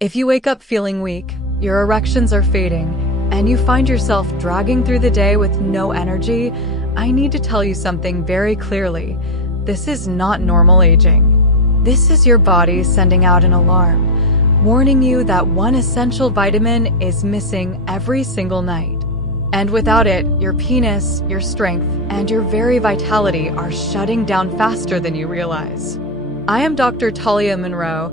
If you wake up feeling weak, your erections are fading, and you find yourself dragging through the day with no energy, I need to tell you something very clearly. This is not normal aging. This is your body sending out an alarm, warning you that one essential vitamin is missing every single night. And without it, your penis, your strength, and your very vitality are shutting down faster than you realize. I am Dr. Talia Monroe,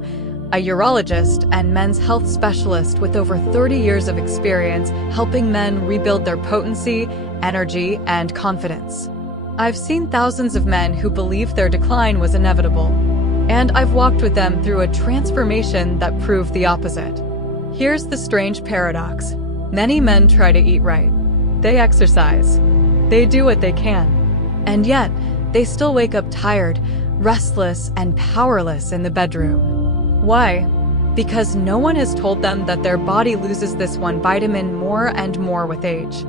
a urologist and men's health specialist with over 30 years of experience helping men rebuild their potency, energy, and confidence. I've seen thousands of men who believed their decline was inevitable, and I've walked with them through a transformation that proved the opposite. Here's the strange paradox. Many men try to eat right. They exercise. They do what they can. And yet, they still wake up tired, restless, and powerless in the bedroom. Why? Because no one has told them that their body loses this one vitamin more and more with age.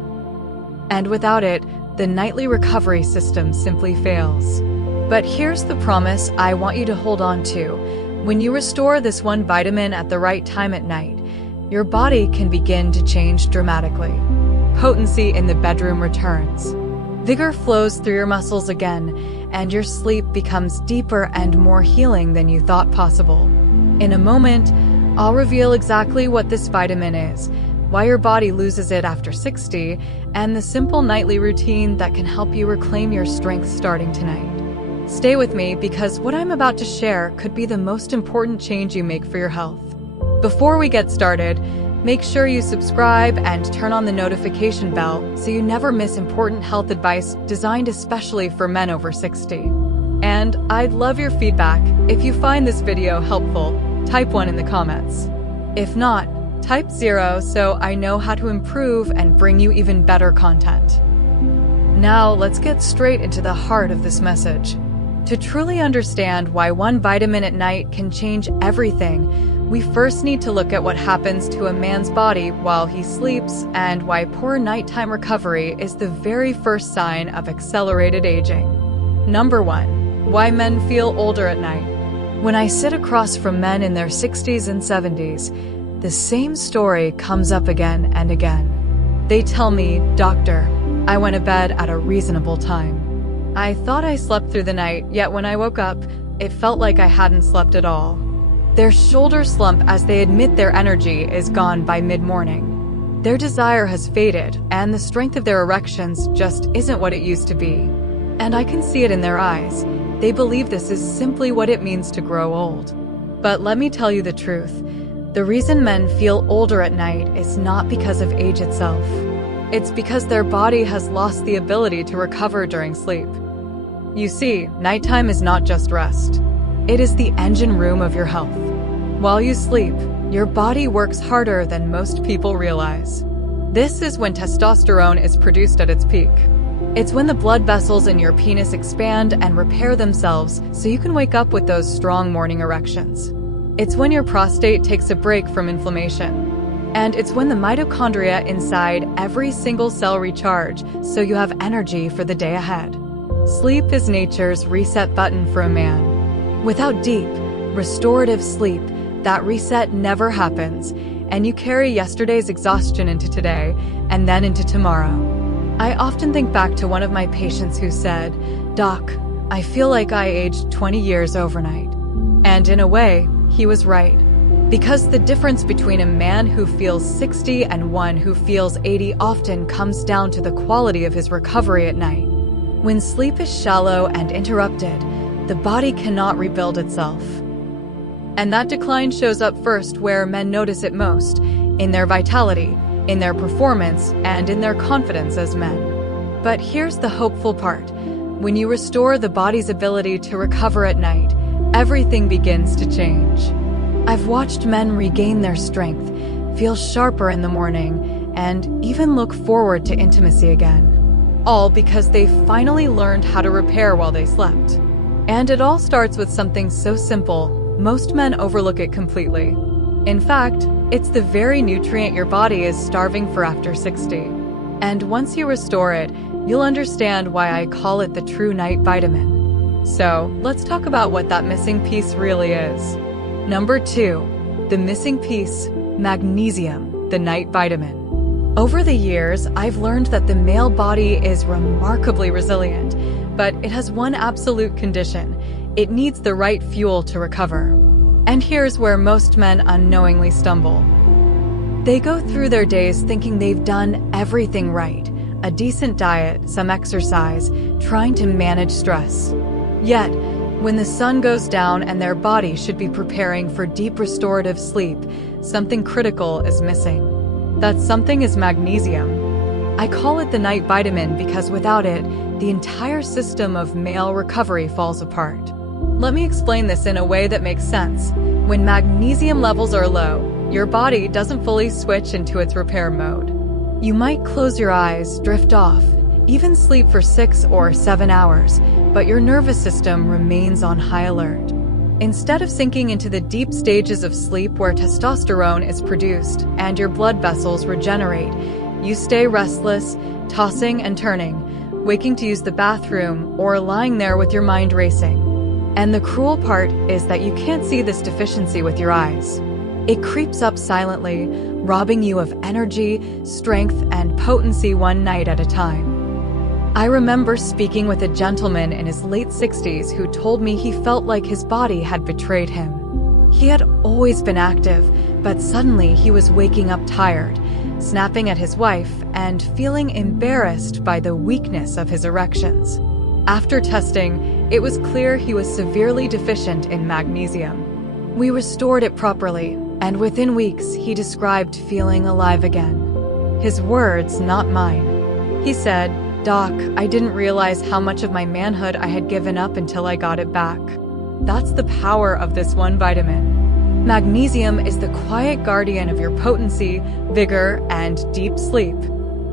And without it, the nightly recovery system simply fails. But here's the promise I want you to hold on to. When you restore this one vitamin at the right time at night, your body can begin to change dramatically. Potency in the bedroom returns. Vigor flows through your muscles again, and your sleep becomes deeper and more healing than you thought possible. In a moment, I'll reveal exactly what this vitamin is, why your body loses it after 60, and the simple nightly routine that can help you reclaim your strength starting tonight. Stay with me because what I'm about to share could be the most important change you make for your health. Before we get started, make sure you subscribe and turn on the notification bell so you never miss important health advice designed especially for men over 60. And I'd love your feedback. If you find this video helpful, type 1 in the comments. If not, type 0 so I know how to improve and bring you even better content. Now let's get straight into the heart of this message. To truly understand why one vitamin at night can change everything, we first need to look at what happens to a man's body while he sleeps and why poor nighttime recovery is the very first sign of accelerated aging. Number 1. Why men feel older at night. When I sit across from men in their 60s and 70s, the same story comes up again and again. They tell me, "Doctor, I went to bed at a reasonable time. I thought I slept through the night, yet when I woke up, it felt like I hadn't slept at all." Their shoulders slump as they admit their energy is gone by mid-morning. Their desire has faded, and the strength of their erections just isn't what it used to be. And I can see it in their eyes. They believe this is simply what it means to grow old. But let me tell you the truth. The reason men feel older at night is not because of age itself. It's because their body has lost the ability to recover during sleep. You see, nighttime is not just rest. It is the engine room of your health. While you sleep, your body works harder than most people realize. This is when testosterone is produced at its peak. It's when the blood vessels in your penis expand and repair themselves so you can wake up with those strong morning erections. It's when your prostate takes a break from inflammation. And it's when the mitochondria inside every single cell recharge so you have energy for the day ahead. Sleep is nature's reset button for a man. Without deep, restorative sleep, that reset never happens, and you carry yesterday's exhaustion into today and then into tomorrow. I often think back to one of my patients who said, "Doc, I feel like I aged 20 years overnight." And in a way, he was right. Because the difference between a man who feels 60 and one who feels 80 often comes down to the quality of his recovery at night. When sleep is shallow and interrupted, the body cannot rebuild itself. And that decline shows up first where men notice it most, in their vitality, in their performance, and in their confidence as men. But here's the hopeful part. When you restore the body's ability to recover at night, everything begins to change. I've watched men regain their strength, feel sharper in the morning, and even look forward to intimacy again. All because they finally learned how to repair while they slept. And it all starts with something so simple, most men overlook it completely. In fact, it's the very nutrient your body is starving for after 60. And once you restore it, you'll understand why I call it the true night vitamin. So, let's talk about what that missing piece really is. Number 2. the missing piece, magnesium, the night vitamin. Over the years, I've learned that the male body is remarkably resilient, but it has one absolute condition. It needs the right fuel to recover. And here's where most men unknowingly stumble. They go through their days thinking they've done everything right, a decent diet, some exercise, trying to manage stress. Yet, when the sun goes down and their body should be preparing for deep restorative sleep, something critical is missing. That something is magnesium. I call it the night vitamin because without it, the entire system of male recovery falls apart. Let me explain this in a way that makes sense. When magnesium levels are low, your body doesn't fully switch into its repair mode. You might close your eyes, drift off, even sleep for 6 or 7 hours, but your nervous system remains on high alert. Instead of sinking into the deep stages of sleep where testosterone is produced and your blood vessels regenerate, you stay restless, tossing and turning, waking to use the bathroom or lying there with your mind racing. And the cruel part is that you can't see this deficiency with your eyes. It creeps up silently, robbing you of energy, strength, and potency one night at a time. I remember speaking with a gentleman in his late 60s who told me he felt like his body had betrayed him. He had always been active, but suddenly he was waking up tired, snapping at his wife, and feeling embarrassed by the weakness of his erections. After testing, it was clear he was severely deficient in magnesium. We restored it properly, and within weeks he described feeling alive again. His words, not mine. He said, "Doc, I didn't realize how much of my manhood I had given up until I got it back." That's the power of this one vitamin. Magnesium is the quiet guardian of your potency, vigor, and deep sleep.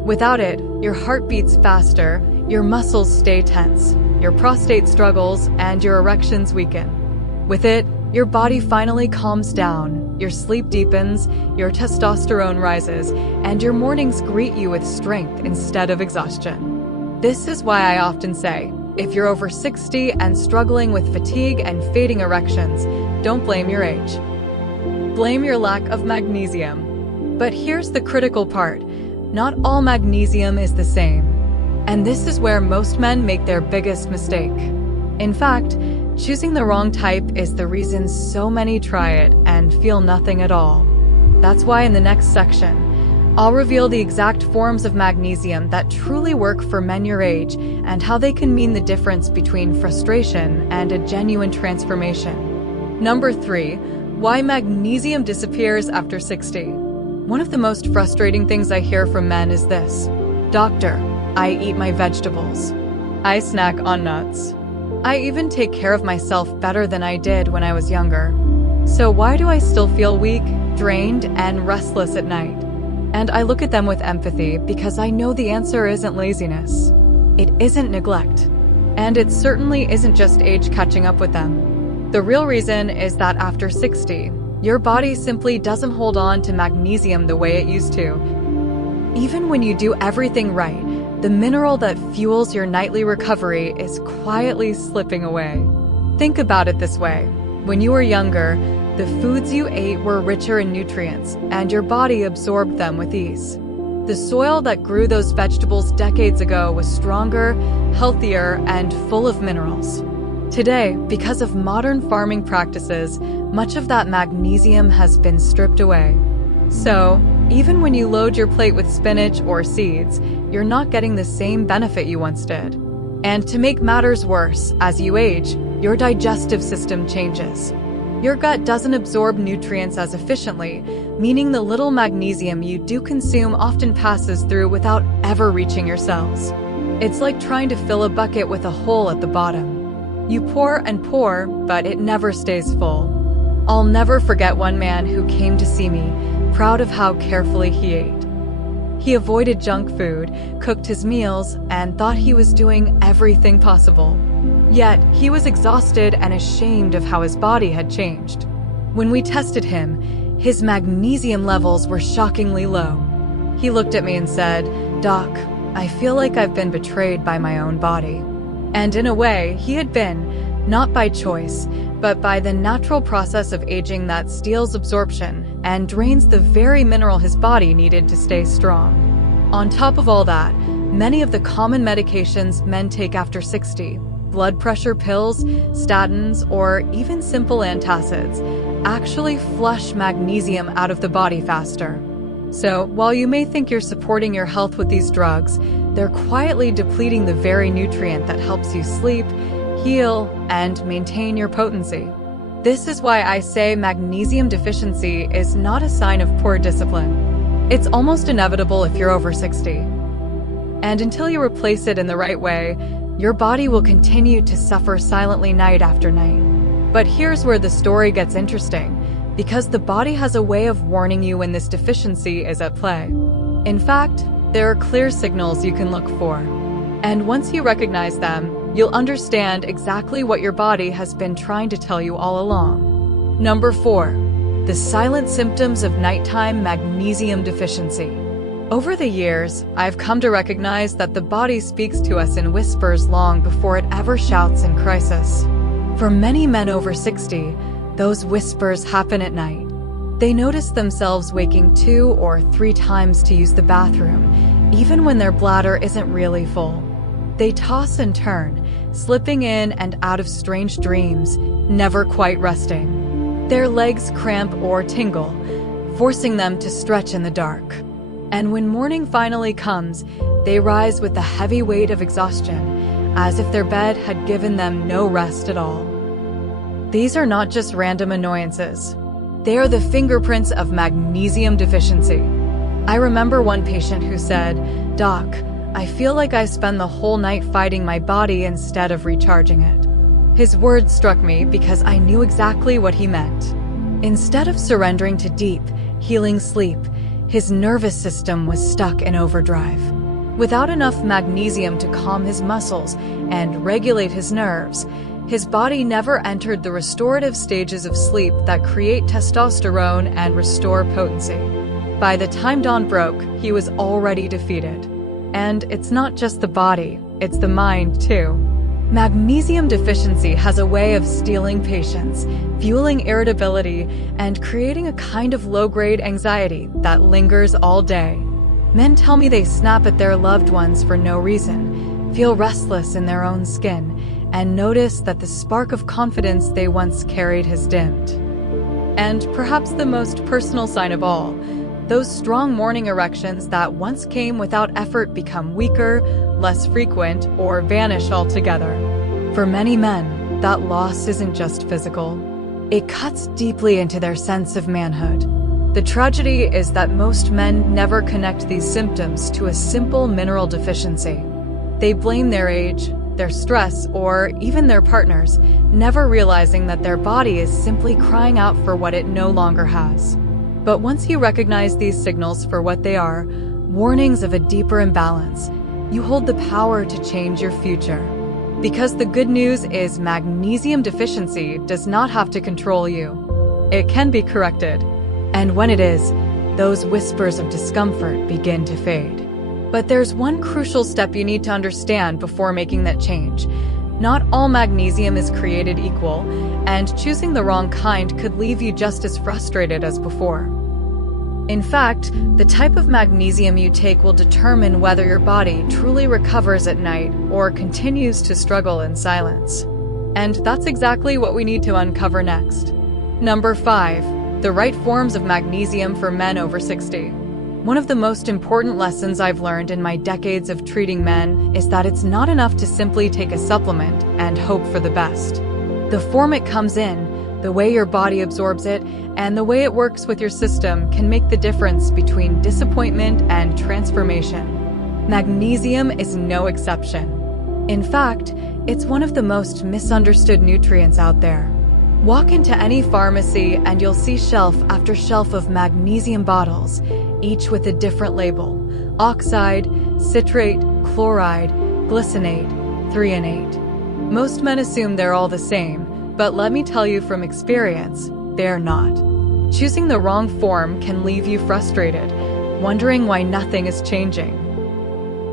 Without it, your heart beats faster, your muscles stay tense, your prostate struggles, and your erections weaken. With it, your body finally calms down, your sleep deepens, your testosterone rises, and your mornings greet you with strength instead of exhaustion. This is why I often say, if you're over 60 and struggling with fatigue and fading erections, don't blame your age. Blame your lack of magnesium. But here's the critical part. Not all magnesium is the same. And this is where most men make their biggest mistake. In fact, choosing the wrong type is the reason so many try it and feel nothing at all. That's why in the next section, I'll reveal the exact forms of magnesium that truly work for men your age and how they can mean the difference between frustration and a genuine transformation. Number 3, why magnesium disappears after 60. One of the most frustrating things I hear from men is this: "Doctor, I eat my vegetables. I snack on nuts. I even take care of myself better than I did when I was younger. So why do I still feel weak, drained, and restless at night?" And I look at them with empathy because I know the answer isn't laziness. It isn't neglect. And it certainly isn't just age catching up with them. The real reason is that after 60, your body simply doesn't hold on to magnesium the way it used to. Even when you do everything right, the mineral that fuels your nightly recovery is quietly slipping away. Think about it this way. When you were younger, the foods you ate were richer in nutrients, and your body absorbed them with ease. The soil that grew those vegetables decades ago was stronger, healthier, and full of minerals. Today, because of modern farming practices, much of that magnesium has been stripped away. So, even when you load your plate with spinach or seeds, you're not getting the same benefit you once did. And to make matters worse, as you age, your digestive system changes. Your gut doesn't absorb nutrients as efficiently, meaning the little magnesium you do consume often passes through without ever reaching your cells. It's like trying to fill a bucket with a hole at the bottom. You pour and pour, but it never stays full. I'll never forget one man who came to see me, proud of how carefully he ate. He avoided junk food, cooked his meals, and thought he was doing everything possible. Yet, he was exhausted and ashamed of how his body had changed. When we tested him, his magnesium levels were shockingly low. He looked at me and said, "Doc, I feel like I've been betrayed by my own body." And in a way, he had been, Not by choice, but by the natural process of aging that steals absorption and drains the very mineral his body needed to stay strong. On top of all that, many of the common medications men take after 60, blood pressure pills, statins, or even simple antacids, actually flush magnesium out of the body faster. So, while you may think you're supporting your health with these drugs, they're quietly depleting the very nutrient that helps you sleep, heal, and maintain your potency. This is why I say magnesium deficiency is not a sign of poor discipline. It's almost inevitable if you're over 60. And until you replace it in the right way, your body will continue to suffer silently night after night. But here's where the story gets interesting, because the body has a way of warning you when this deficiency is at play. In fact, there are clear signals you can look for. And once you recognize them, you'll understand exactly what your body has been trying to tell you all along. Number 4. The silent symptoms of nighttime magnesium deficiency. Over the years, I've come to recognize that the body speaks to us in whispers long before it ever shouts in crisis. For many men over 60, those whispers happen at night. They notice themselves waking 2 or 3 times to use the bathroom, even when their bladder isn't really full. They toss and turn, slipping in and out of strange dreams, never quite resting. Their legs cramp or tingle, forcing them to stretch in the dark. And when morning finally comes, they rise with the heavy weight of exhaustion, as if their bed had given them no rest at all. These are not just random annoyances. They are the fingerprints of magnesium deficiency. I remember one patient who said, "Doc, I feel like I spend the whole night fighting my body instead of recharging it." His words struck me because I knew exactly what he meant. Instead of surrendering to deep, healing sleep, his nervous system was stuck in overdrive. Without enough magnesium to calm his muscles and regulate his nerves, his body never entered the restorative stages of sleep that create testosterone and restore potency. By the time dawn broke, he was already defeated. And it's not just the body, it's the mind too. Magnesium deficiency has a way of stealing patience, fueling irritability, and creating a kind of low-grade anxiety that lingers all day. Men tell me they snap at their loved ones for no reason, feel restless in their own skin, and notice that the spark of confidence they once carried has dimmed. And perhaps the most personal sign of all, those strong morning erections that once came without effort become weaker, less frequent, or vanish altogether. For many men, that loss isn't just physical. It cuts deeply into their sense of manhood. The tragedy is that most men never connect these symptoms to a simple mineral deficiency. They blame their age, their stress, or even their partners, never realizing that their body is simply crying out for what it no longer has. But once you recognize these signals for what they are, warnings of a deeper imbalance, you hold the power to change your future. Because the good news is magnesium deficiency does not have to control you. It can be corrected. And when it is, those whispers of discomfort begin to fade. But there's one crucial step you need to understand before making that change. Not all magnesium is created equal, and choosing the wrong kind could leave you just as frustrated as before. In fact, the type of magnesium you take will determine whether your body truly recovers at night or continues to struggle in silence. And that's exactly what we need to uncover next. Number 5. The right forms of magnesium for men over 60. One of the most important lessons I've learned in my decades of treating men is that it's not enough to simply take a supplement and hope for the best. The form it comes in, the way your body absorbs it, and the way it works with your system can make the difference between disappointment and transformation. Magnesium is no exception. In fact, it's one of the most misunderstood nutrients out there. Walk into any pharmacy and you'll see shelf after shelf of magnesium bottles, each with a different label: oxide, citrate, chloride, glycinate, threonate. Most men assume they're all the same, but let me tell you from experience, they're not. Choosing the wrong form can leave you frustrated, wondering why nothing is changing.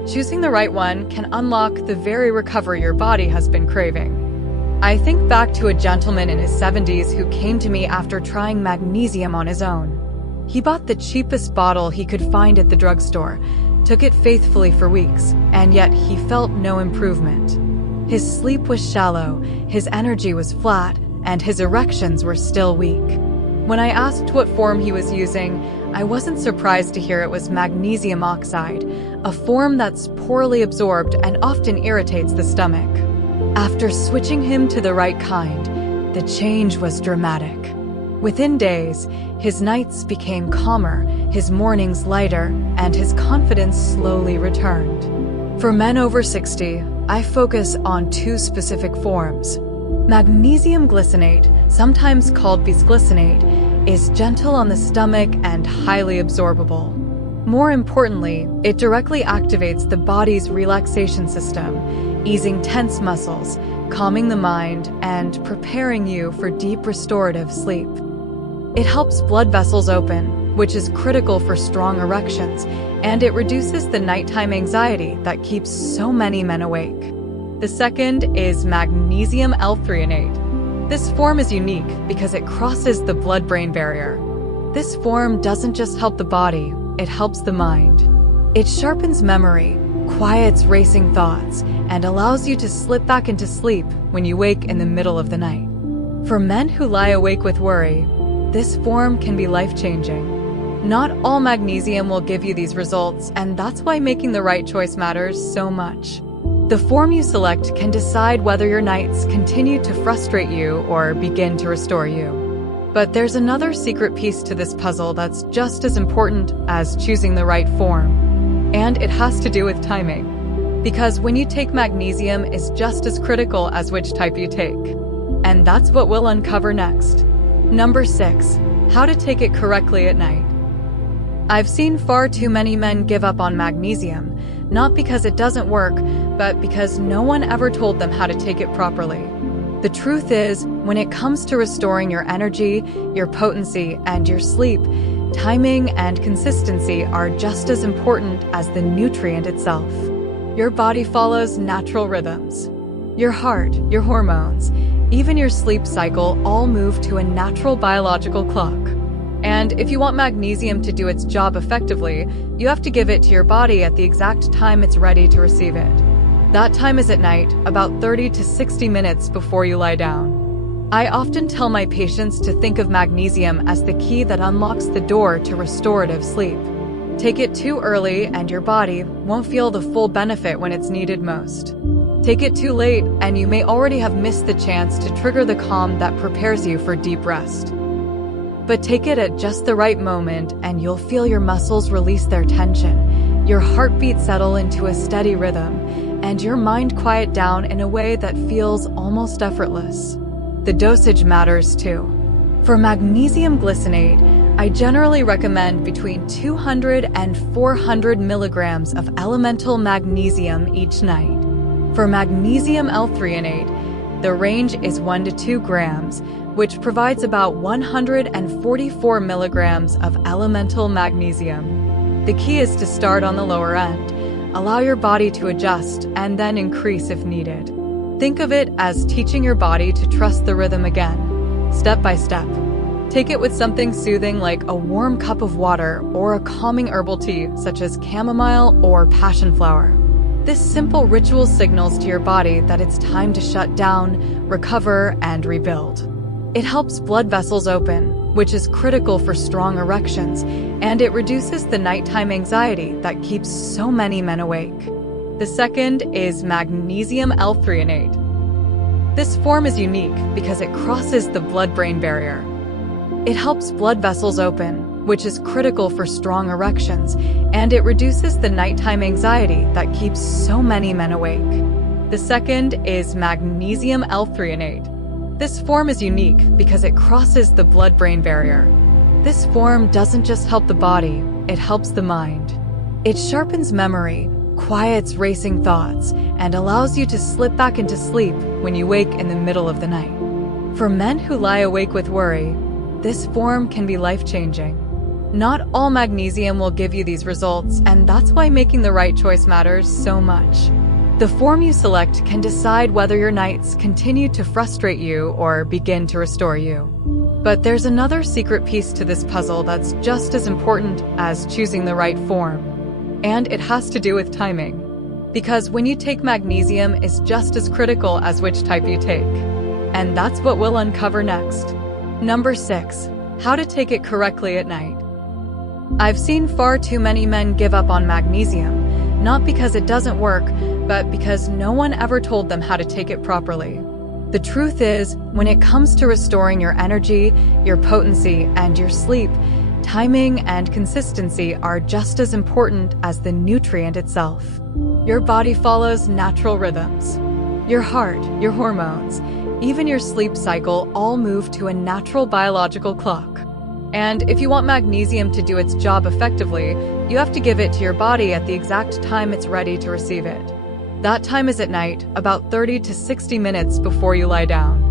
Choosing the right one can unlock the very recovery your body has been craving. I think back to a gentleman in his 70s who came to me after trying magnesium on his own. He bought the cheapest bottle he could find at the drugstore, took it faithfully for weeks, and yet he felt no improvement. His sleep was shallow, his energy was flat, and his erections were still weak. When I asked what form he was using, I wasn't surprised to hear it was magnesium oxide, a form that's poorly absorbed and often irritates the stomach. After switching him to the right kind, the change was dramatic. Within days, his nights became calmer, his mornings lighter, and his confidence slowly returned. For men over 60, I focus on two specific forms. Magnesium glycinate, sometimes called bisglycinate, is gentle on the stomach and highly absorbable. More importantly, it directly activates the body's relaxation system, easing tense muscles, calming the mind, and preparing you for deep restorative sleep. It helps blood vessels open, which is critical for strong erections, and it reduces the nighttime anxiety that keeps so many men awake. The second is magnesium L-threonate. This form is unique because it crosses the blood-brain barrier. This form doesn't just help the body, it helps the mind. It sharpens memory, quiets racing thoughts, and allows you to slip back into sleep when you wake in the middle of the night. For men who lie awake with worry, this form can be life-changing. Not all magnesium will give you these results, and that's why making the right choice matters so much. The form you select can decide whether your nights continue to frustrate you or begin to restore you. But there's another secret piece to this puzzle that's just as important as choosing the right form. And it has to do with timing. Because when you take magnesium is just as critical as which type you take. And that's what we'll uncover next. Number 6. How to take it correctly at night. I've seen far too many men give up on magnesium, not because it doesn't work, but because no one ever told them how to take it properly. The truth is, when it comes to restoring your energy, your potency, and your sleep, timing and consistency are just as important as the nutrient itself. Your body follows natural rhythms. Your heart, your hormones, even your sleep cycle all move to a natural biological clock. And if you want magnesium to do its job effectively, you have to give it to your body at the exact time it's ready to receive it. That time is at night, about 30 to 60 minutes before you lie down. I often tell my patients to think of magnesium as the key that unlocks the door to restorative sleep. Take it too early and your body won't feel the full benefit when it's needed most. Take it too late and you may already have missed the chance to trigger the calm that prepares you for deep rest. But take it at just the right moment and you'll feel your muscles release their tension, your heartbeat settle into a steady rhythm, and your mind quiet down in a way that feels almost effortless. The dosage matters too. For magnesium glycinate, I generally recommend between 200 and 400 milligrams of elemental magnesium each night. For magnesium L-threonate, the range is 1 to 2 grams, which provides about 144 milligrams of elemental magnesium. The key is to start on the lower end, allow your body to adjust, and then increase if needed. Think of it as teaching your body to trust the rhythm again, step by step. Take it with something soothing like a warm cup of water or a calming herbal tea such as chamomile or passion flower. This simple ritual signals to your body that it's time to shut down, recover, and rebuild. It helps blood vessels open, which is critical for strong erections, and it reduces the nighttime anxiety that keeps so many men awake. The second is magnesium L-threonate. This form is unique because it crosses the blood-brain barrier. It helps blood vessels open, which is critical for strong erections, and it reduces the nighttime anxiety that keeps so many men awake. The second is magnesium L-threonate. This form is unique because it crosses the blood-brain barrier. This form doesn't just help the body, it helps the mind. It sharpens memory, quiets racing thoughts, and allows you to slip back into sleep when you wake in the middle of the night. For men who lie awake with worry, this form can be life-changing. Not all magnesium will give you these results, and that's why making the right choice matters so much. The form you select can decide whether your nights continue to frustrate you or begin to restore you. But there's another secret piece to this puzzle that's just as important as choosing the right form. And it has to do with timing. Because when you take magnesium is just as critical as which type you take. And that's what we'll uncover next. Number 6. How to take it correctly at night. I've seen far too many men give up on magnesium, not because it doesn't work, but because no one ever told them how to take it properly. The truth is, when it comes to restoring your energy, your potency, and your sleep, timing and consistency are just as important as the nutrient itself. Your body follows natural rhythms. Your heart, your hormones, even your sleep cycle all move to a natural biological clock. And if you want magnesium to do its job effectively, you have to give it to your body at the exact time it's ready to receive it. That time is at night, about 30 to 60 minutes before you lie down.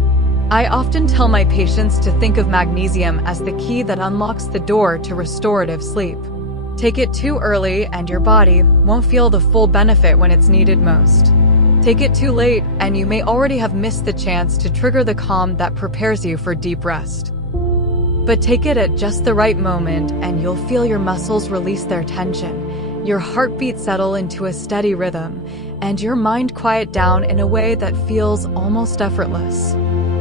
I often tell my patients to think of magnesium as the key that unlocks the door to restorative sleep. Take it too early and your body won't feel the full benefit when it's needed most. Take it too late and you may already have missed the chance to trigger the calm that prepares you for deep rest. But take it at just the right moment and you'll feel your muscles release their tension, your heartbeat settle into a steady rhythm, and your mind quiet down in a way that feels almost effortless.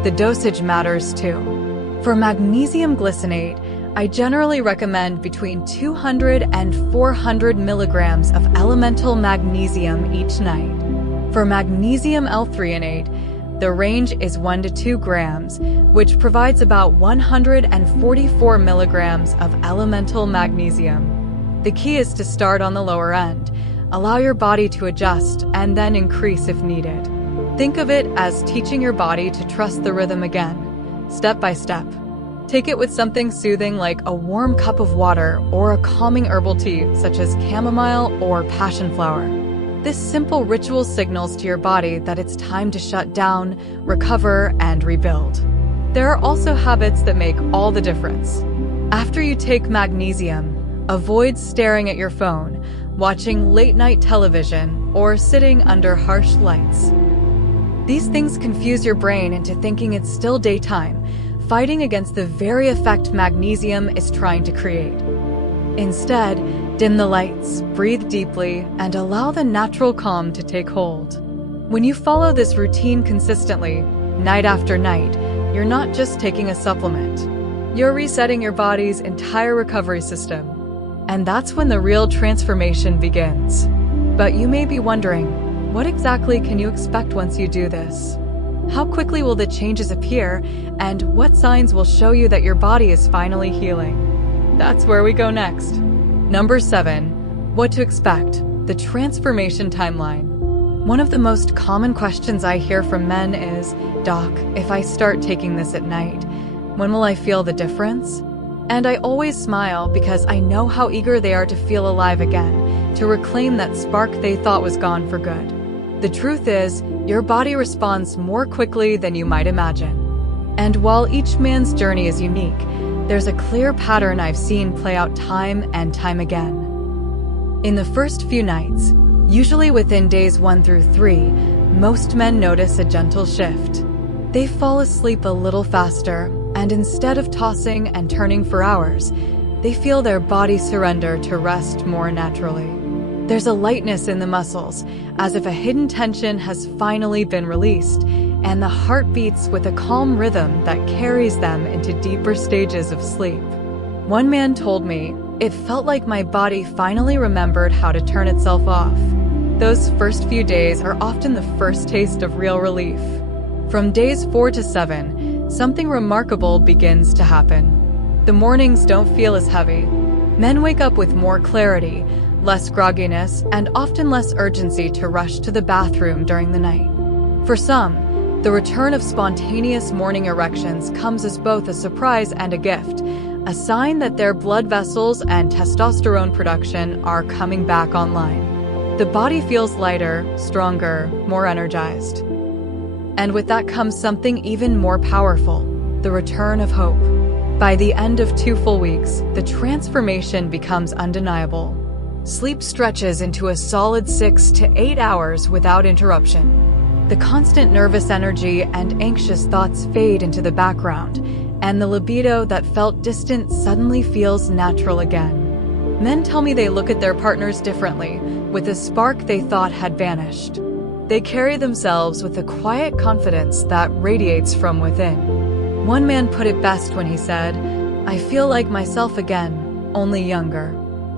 The dosage matters too. For magnesium glycinate, I generally recommend between 200 and 400 milligrams of elemental magnesium each night. For magnesium L-threonate, the range is 1 to 2 grams, which provides about 144 milligrams of elemental magnesium. The key is to start on the lower end, allow your body to adjust, and then increase if needed. Think of it as teaching your body to trust the rhythm again, step by step. Take it with something soothing like a warm cup of water or a calming herbal tea such as chamomile or passion flower. This simple ritual signals to your body that it's time to shut down, recover, and rebuild. There are also habits that make all the difference. After you take magnesium, avoid staring at your phone, watching late-night television, or sitting under harsh lights. These things confuse your brain into thinking it's still daytime, fighting against the very effect magnesium is trying to create. Instead, dim the lights, breathe deeply, and allow the natural calm to take hold. When you follow this routine consistently, night after night, you're not just taking a supplement. You're resetting your body's entire recovery system. And that's when the real transformation begins. But you may be wondering, what exactly can you expect once you do this? How quickly will the changes appear, and what signs will show you that your body is finally healing? That's where we go next. Number 7. What to expect. The transformation timeline. One of the most common questions I hear from men is, "Doc, if I start taking this at night, when will I feel the difference?" And I always smile because I know how eager they are to feel alive again, to reclaim that spark they thought was gone for good. The truth is, your body responds more quickly than you might imagine. And while each man's journey is unique, there's a clear pattern I've seen play out time and time again. In the first few nights, usually within days 1 through 3, most men notice a gentle shift. They fall asleep a little faster, and instead of tossing and turning for hours, they feel their body surrender to rest more naturally. There's a lightness in the muscles, as if a hidden tension has finally been released, and the heart beats with a calm rhythm that carries them into deeper stages of sleep. One man told me, "It felt like my body finally remembered how to turn itself off." Those first few days are often the first taste of real relief. From days 4 to 7, something remarkable begins to happen. The mornings don't feel as heavy. Men wake up with more clarity, less grogginess, and often less urgency to rush to the bathroom during the night. For some, the return of spontaneous morning erections comes as both a surprise and a gift, a sign that their blood vessels and testosterone production are coming back online. The body feels lighter, stronger, more energized. And with that comes something even more powerful, the return of hope. By the end of 2 full weeks, the transformation becomes undeniable. Sleep stretches into a solid 6 to 8 hours without interruption. The constant nervous energy and anxious thoughts fade into the background, and the libido that felt distant suddenly feels natural again. Men tell me they look at their partners differently, with a spark they thought had vanished. They carry themselves with a quiet confidence that radiates from within. One man put it best when he said, "I feel like myself again, only younger."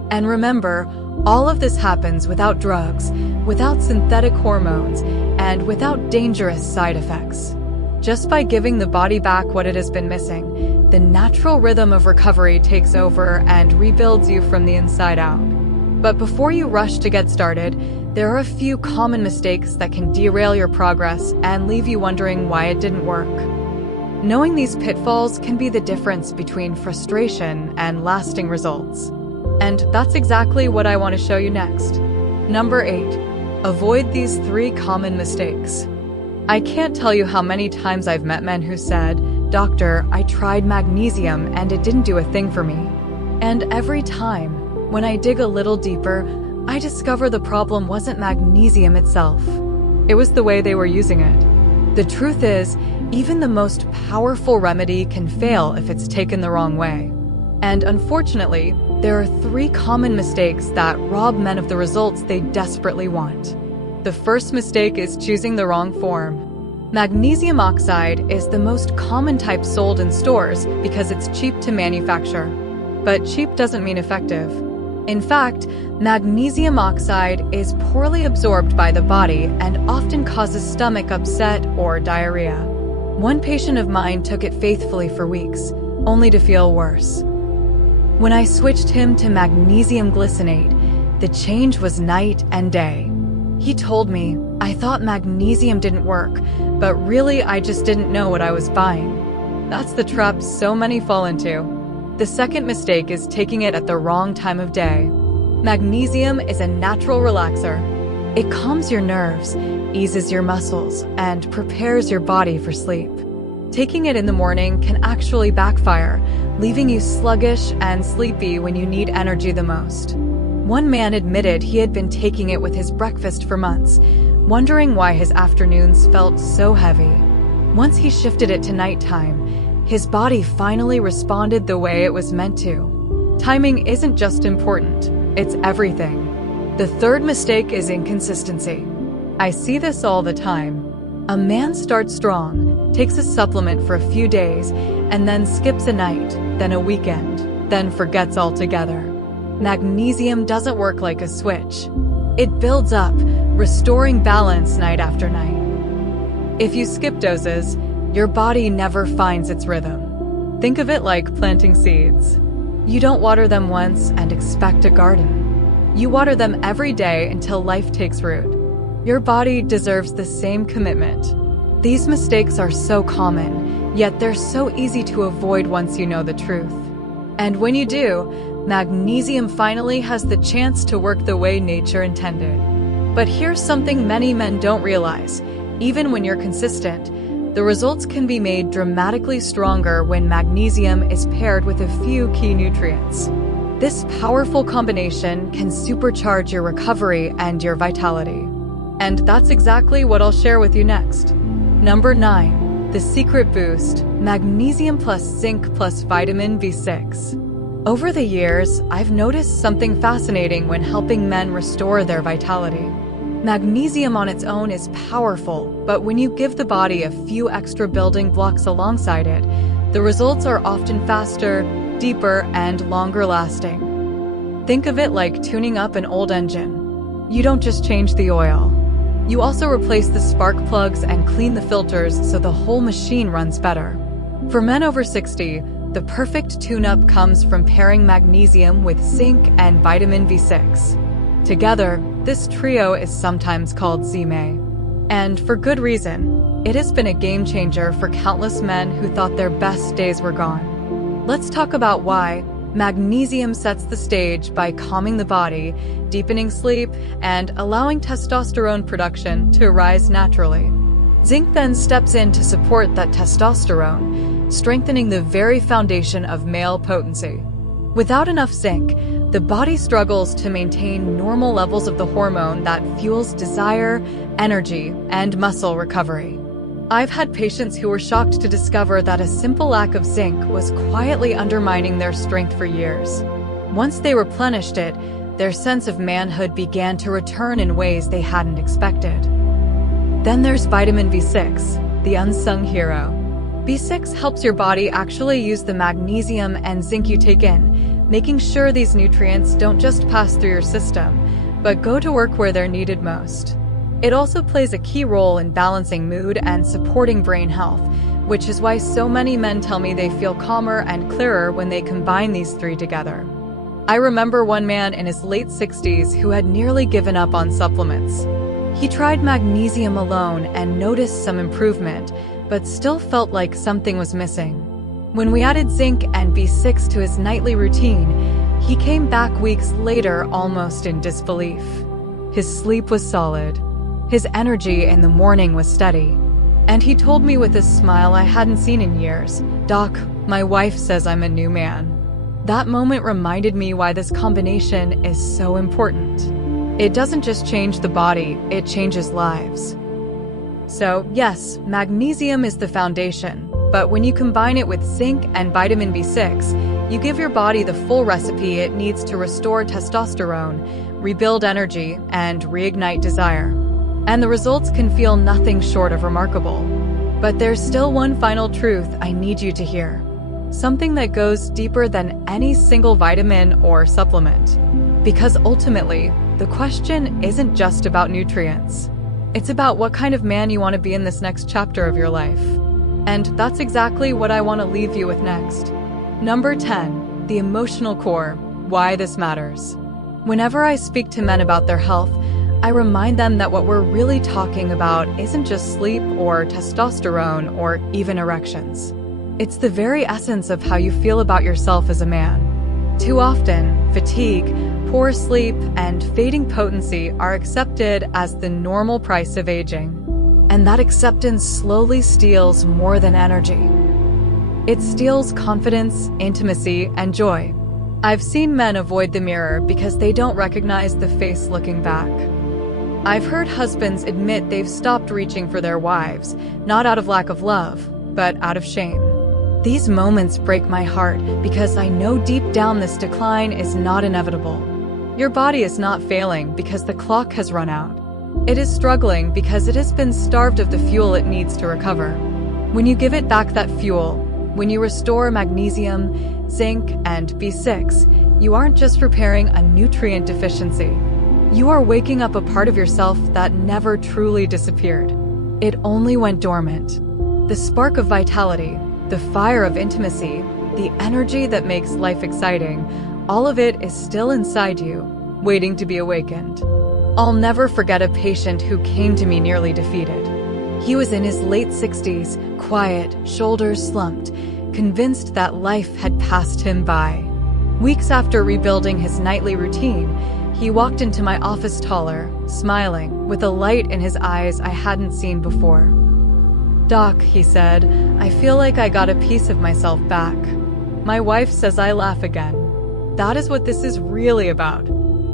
And remember, all of this happens without drugs, without synthetic hormones, and without dangerous side effects. Just by giving the body back what it has been missing, the natural rhythm of recovery takes over and rebuilds you from the inside out. But before you rush to get started, there are a few common mistakes that can derail your progress and leave you wondering why it didn't work. Knowing these pitfalls can be the difference between frustration and lasting results. And that's exactly what I want to show you next. Number 8. Avoid these 3 common mistakes. I can't tell you how many times I've met men who said, "Doctor, I tried magnesium and it didn't do a thing for me." And every time, when I dig a little deeper, I discover the problem wasn't magnesium itself. It was the way they were using it. The truth is, even the most powerful remedy can fail if it's taken the wrong way. And unfortunately, there are 3 common mistakes that rob men of the results they desperately want. The first mistake is choosing the wrong form. Magnesium oxide is the most common type sold in stores because it's cheap to manufacture. But cheap doesn't mean effective. In fact, magnesium oxide is poorly absorbed by the body and often causes stomach upset or diarrhea. One patient of mine took it faithfully for weeks, only to feel worse. When I switched him to magnesium glycinate, the change was night and day. He told me, "I thought magnesium didn't work, but really I just didn't know what I was buying." That's the trap so many fall into. The second mistake is taking it at the wrong time of day. Magnesium is a natural relaxer. It calms your nerves, eases your muscles, and prepares your body for sleep. Taking it in the morning can actually backfire, leaving you sluggish and sleepy when you need energy the most. One man admitted he had been taking it with his breakfast for months, wondering why his afternoons felt so heavy. Once he shifted it to nighttime, his body finally responded the way it was meant to. Timing isn't just important, it's everything. The third mistake is inconsistency. I see this all the time. A man starts strong, takes a supplement for a few days, and then skips a night, then a weekend, then forgets altogether. Magnesium doesn't work like a switch. It builds up, restoring balance night after night. If you skip doses, your body never finds its rhythm. Think of it like planting seeds. You don't water them once and expect a garden. You water them every day until life takes root. Your body deserves the same commitment. These mistakes are so common, yet they're so easy to avoid once you know the truth. And when you do, magnesium finally has the chance to work the way nature intended. But here's something many men don't realize. Even when you're consistent, the results can be made dramatically stronger when magnesium is paired with a few key nutrients. This powerful combination can supercharge your recovery and your vitality. And that's exactly what I'll share with you next. Number 9. The secret boost: magnesium plus zinc plus vitamin B6. Over the years, I've noticed something fascinating when helping men restore their vitality. Magnesium on its own is powerful, but when you give the body a few extra building blocks alongside it, the results are often faster, deeper, and longer lasting. Think of it like tuning up an old engine. You don't just change the oil. You also replace the spark plugs and clean the filters so the whole machine runs better. For men over 60, the perfect tune-up comes from pairing magnesium with zinc and vitamin B6. Together, this trio is sometimes called ZMA. And for good reason. It has been a game changer for countless men who thought their best days were gone. Let's talk about why. Magnesium sets the stage by calming the body, deepening sleep, and allowing testosterone production to rise naturally. Zinc then steps in to support that testosterone, strengthening the very foundation of male potency. Without enough zinc, the body struggles to maintain normal levels of the hormone that fuels desire, energy, and muscle recovery. I've had patients who were shocked to discover that a simple lack of zinc was quietly undermining their strength for years. Once they replenished it, their sense of manhood began to return in ways they hadn't expected. Then there's vitamin B6, the unsung hero. B6 helps your body actually use the magnesium and zinc you take in, making sure these nutrients don't just pass through your system, but go to work where they're needed most. It also plays a key role in balancing mood and supporting brain health, which is why so many men tell me they feel calmer and clearer when they combine these three together. I remember one man in his late 60s who had nearly given up on supplements. He tried magnesium alone and noticed some improvement, but still felt like something was missing. When we added zinc and B6 to his nightly routine, he came back weeks later almost in disbelief. His sleep was solid. His energy in the morning was steady. And he told me with a smile I hadn't seen in years, "Doc, my wife says I'm a new man." That moment reminded me why this combination is so important. It doesn't just change the body, it changes lives. So, yes, magnesium is the foundation, but when you combine it with zinc and vitamin B6, you give your body the full recipe it needs to restore testosterone, rebuild energy, and reignite desire. And the results can feel nothing short of remarkable. But there's still one final truth I need you to hear. Something that goes deeper than any single vitamin or supplement. Because ultimately, the question isn't just about nutrients. It's about what kind of man you want to be in this next chapter of your life. And that's exactly what I want to leave you with next. Number 10, the emotional core, why this matters. Whenever I speak to men about their health, I remind them that what we're really talking about isn't just sleep or testosterone or even erections. It's the very essence of how you feel about yourself as a man. Too often, fatigue, poor sleep, and fading potency are accepted as the normal price of aging. And that acceptance slowly steals more than energy. It steals confidence, intimacy, and joy. I've seen men avoid the mirror because they don't recognize the face looking back. I've heard husbands admit they've stopped reaching for their wives, not out of lack of love, but out of shame. These moments break my heart because I know deep down this decline is not inevitable. Your body is not failing because the clock has run out. It is struggling because it has been starved of the fuel it needs to recover. When you give it back that fuel, when you restore magnesium, zinc, and B6, you aren't just repairing a nutrient deficiency. You are waking up a part of yourself that never truly disappeared. It only went dormant. The spark of vitality, the fire of intimacy, the energy that makes life exciting, all of it is still inside you, waiting to be awakened. I'll never forget a patient who came to me nearly defeated. He was in his late 60s, quiet, shoulders slumped, convinced that life had passed him by. Weeks after rebuilding his nightly routine, he walked into my office taller, smiling, with a light in his eyes I hadn't seen before. "Doc," he said, "I feel like I got a piece of myself back. My wife says I laugh again." That is what this is really about.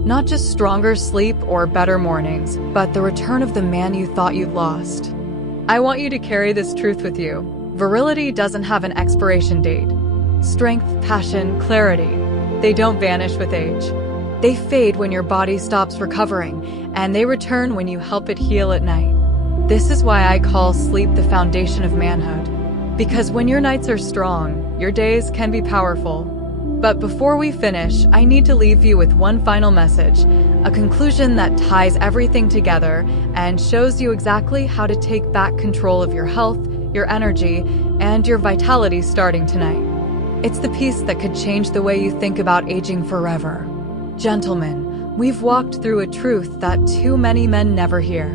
Not just stronger sleep or better mornings, but the return of the man you thought you'd lost. I want you to carry this truth with you. Virility doesn't have an expiration date. Strength, passion, clarity, they don't vanish with age. They fade when your body stops recovering, and they return when you help it heal at night. This is why I call sleep the foundation of manhood. Because when your nights are strong, your days can be powerful. But before we finish, I need to leave you with one final message, a conclusion that ties everything together and shows you exactly how to take back control of your health, your energy, and your vitality starting tonight. It's the piece that could change the way you think about aging forever. Gentlemen, we've walked through a truth that too many men never hear.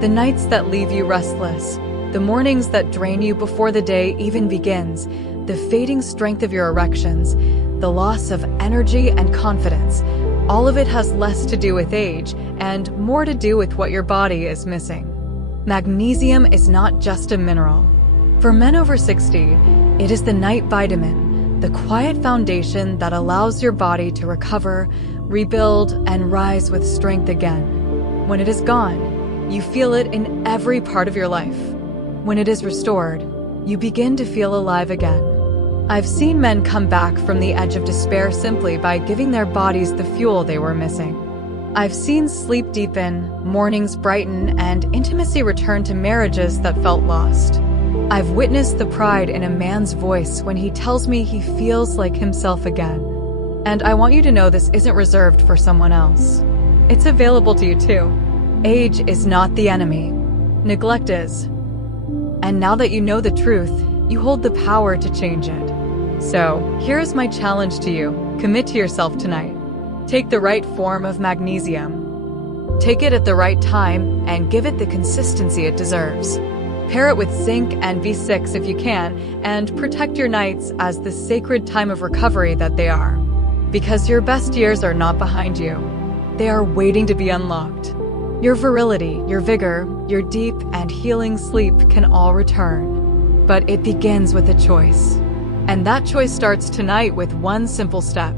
The nights that leave you restless, the mornings that drain you before the day even begins, the fading strength of your erections, the loss of energy and confidence, all of it has less to do with age and more to do with what your body is missing. Magnesium is not just a mineral. For men over 60, it is the night vitamin, the quiet foundation that allows your body to recover, rebuild, and rise with strength again. When it is gone, you feel it in every part of your life. When it is restored, you begin to feel alive again. I've seen men come back from the edge of despair simply by giving their bodies the fuel they were missing. I've seen sleep deepen, mornings brighten, and intimacy return to marriages that felt lost. I've witnessed the pride in a man's voice when he tells me he feels like himself again. And I want you to know this isn't reserved for someone else. It's available to you too. Age is not the enemy. Neglect is. And now that you know the truth, you hold the power to change it. So, here's my challenge to you. Commit to yourself tonight. Take the right form of magnesium. Take it at the right time and give it the consistency it deserves. Pair it with zinc and B6 if you can, and protect your nights as the sacred time of recovery that they are. Because your best years are not behind you. They are waiting to be unlocked. Your virility, your vigor, your deep and healing sleep can all return. But it begins with a choice. And that choice starts tonight with one simple step.